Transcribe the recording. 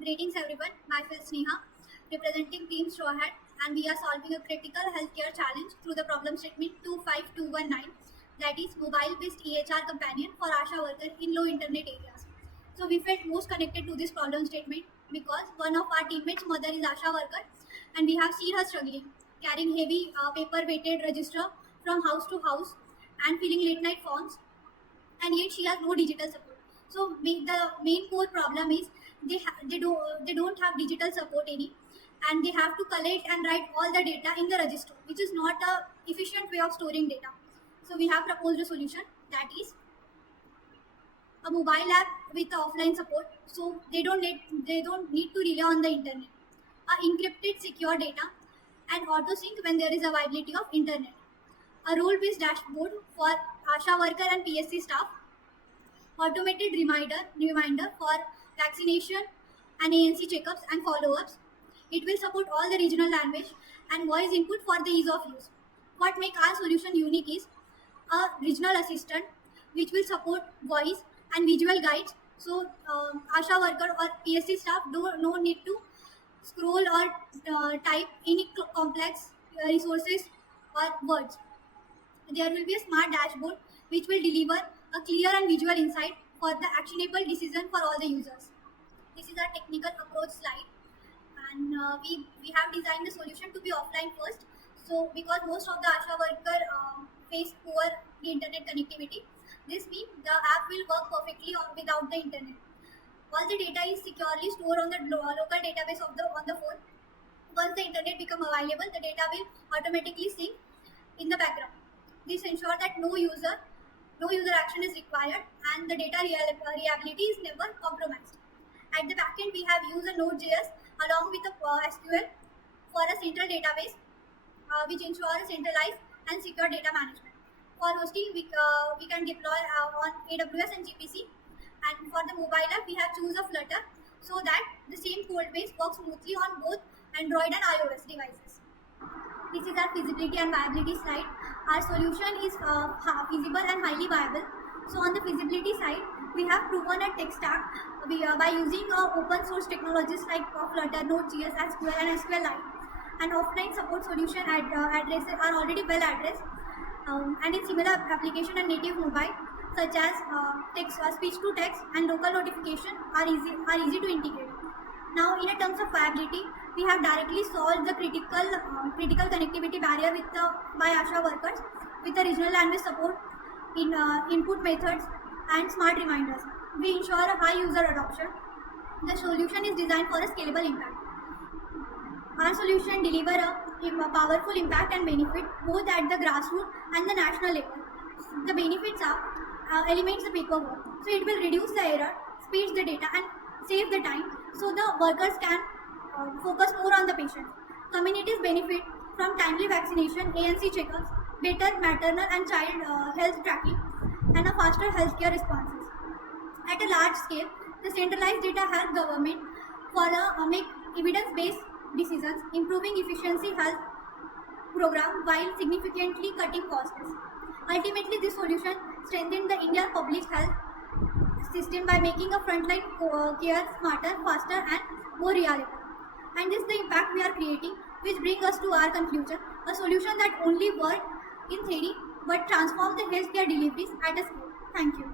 Greetings everyone, myself Sneha, representing Team Straw Hat, and we are solving a critical healthcare challenge through the problem statement 25219, that is mobile-based EHR companion for ASHA workers in low internet areas. So we felt most connected to this problem statement because one of our teammates' mother is ASHA worker, and we have seen her struggling, carrying heavy paper-weighted register from house to house and filling late-night forms, and yet she has no digital support. So the main core problem is they don't have digital support any, and they have to collect and write all the data in the register, which is not a efficient way of storing data. So we have proposed a solution, that is a mobile app with offline support, so they don't need to rely on the internet, a encrypted secure data, and auto sync when there is availability of internet, a role based dashboard for ASHA worker and PSC staff, automated reminder for vaccination and ANC checkups and follow-ups. It will support all the regional language and voice input for the ease of use. What makes our solution unique is a regional assistant which will support voice and visual guides. So ASHA worker or PSC staff no need to scroll or type any complex resources or words. There will be a smart dashboard which will deliver a clear and visual insight for the actionable decision for all the users. This is our technical approach slide, and we have designed the solution to be offline first. So because most of the ASHA worker face poor internet connectivity, this means the app will work perfectly without the internet. All the data is securely stored on the local database of the on the phone. Once the internet become available, the data will automatically sync in the background. This ensures that no user action is required, and the data reliability is never compromised. At the backend, we have used a Node.js along with a SQL for a central database, which ensures centralized and secure data management. For hosting, we can deploy on AWS and GPC. And for the mobile app, we have choose a Flutter so that the same code base works smoothly on both Android and iOS devices. This is our feasibility and viability slide. Our solution is feasible and highly viable. So on the feasibility side, we have proven a tech stack by using open source technologies like Flutter, Node.js, SQL and SQLite. And offline support solution addresses are already well addressed, and in similar application and native mobile such as speech to text and local notification are easy to integrate. Now, in terms of viability, we have directly solved the critical connectivity barrier by ASHA workers with the regional language support in input methods and smart reminders. We ensure a high user adoption. The solution is designed for a scalable impact. Our solution delivers a powerful impact and benefit both at the grassroots and the national level. The benefits are eliminates the paperwork, so it will reduce the error, speeds the data, and save the time, so the workers can focus more on the patient. Communities benefit from timely vaccination, ANC checkups, better maternal and child health tracking, and a faster healthcare responses. At a large scale, the centralized data help government for make evidence-based decisions, improving efficiency health program while significantly cutting costs. Ultimately, this solution strengthens the Indian public health system by making a frontline care smarter, faster, and more reliable. And this is the impact we are creating, which brings us to our conclusion: a solution that only works in theory but transforms the healthcare deliveries at a scale. Thank you.